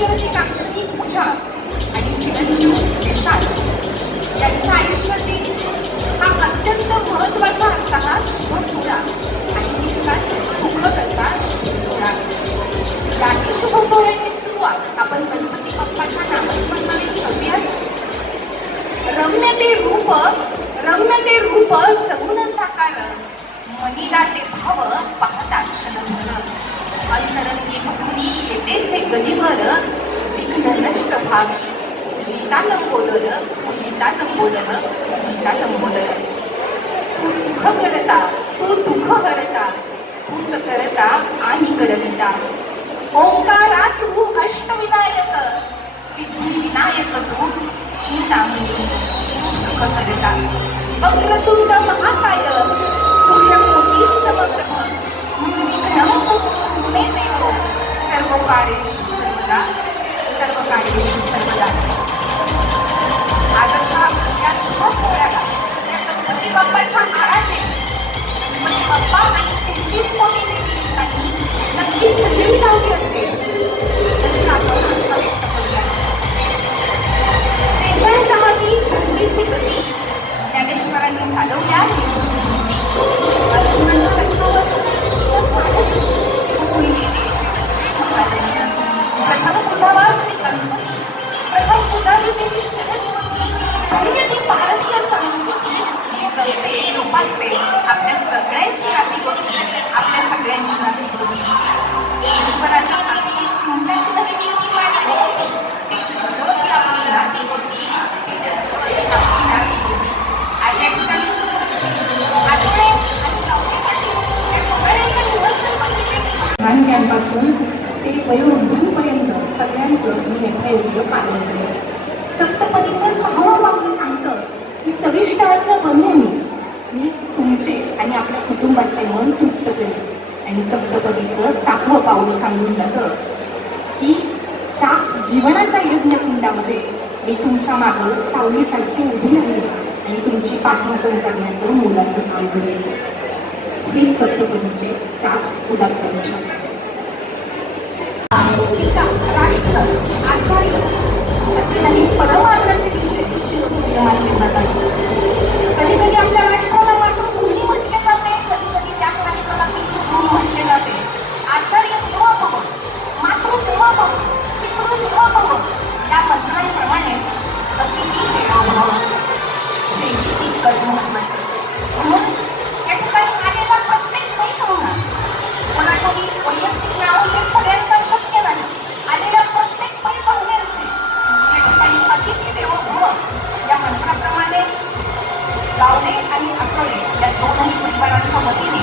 भाग्यवती पूजा आणि चिरंजीव विशाल यांच्या आयुष्यातील हा अत्यंत महत्त्वाचा असा हा शुभ सोहळा आणि तितकाच सुखद असा सोहळा याही शुभ सोहळ्याची सुरुवात आपण गणपती बाप्पाच्या नामस्मरणाने करूया रम्य ते रूप रम्य ते रूप सगुण साकार मनीदाते भाव पाहता क्षण अंतरंगी भक्ती येते से गदिवर विघ्न नष्ट भावी पूजिता लंबोदर जीता लंबोदर जीता लंबोदर तू सुख करता तू दुःख हरता तूच करता आणि करविता. ओंकारा तू अष्टविनायक सिद्धी विनायक तू नामी तू सुख करता. वक्रतुंड महाकाय सूर्यकोटी समग्र चालवल्या देवीची भूमी. अर्जुनाच्या रथावर कृष्ण स्वागत होऊन गेले जगद्वे महाराजांनी. प्रथम पूजावा श्री गणपती प्रथम पूजावी देवी सरस्वती धन्य ती भारतीय संस्कृती जी जपते जोपासते आपल्या सगळ्यांची नाती होती दिवस ते वयोवृद्धांपर्यंत सगळ्यांचं मी यथायोग्य पालन करेन सप्तपदीचं सहावं वाक्य सांगतं की चविष्ट अन्न बनवून मी तुमचे आणि आपल्या कुटुंबाचे मन तृप्त करेन आणि सप्तपदीचं सातवं पाऊल सांगून जातं की त्या जीवनाच्या यज्ञकुंडामध्ये मी तुमच्या मागं सावलीसारखी उभी राहील आणि तुमची पाठवण करण्याचं मोलाचं काम करेन. हे सप्तपदीचे सात उदात्त विचार. রাষ্ট্র या मंत्राप्रमाणे गावणे आणि आठवणे या दोनही परिवारांच्या वतीने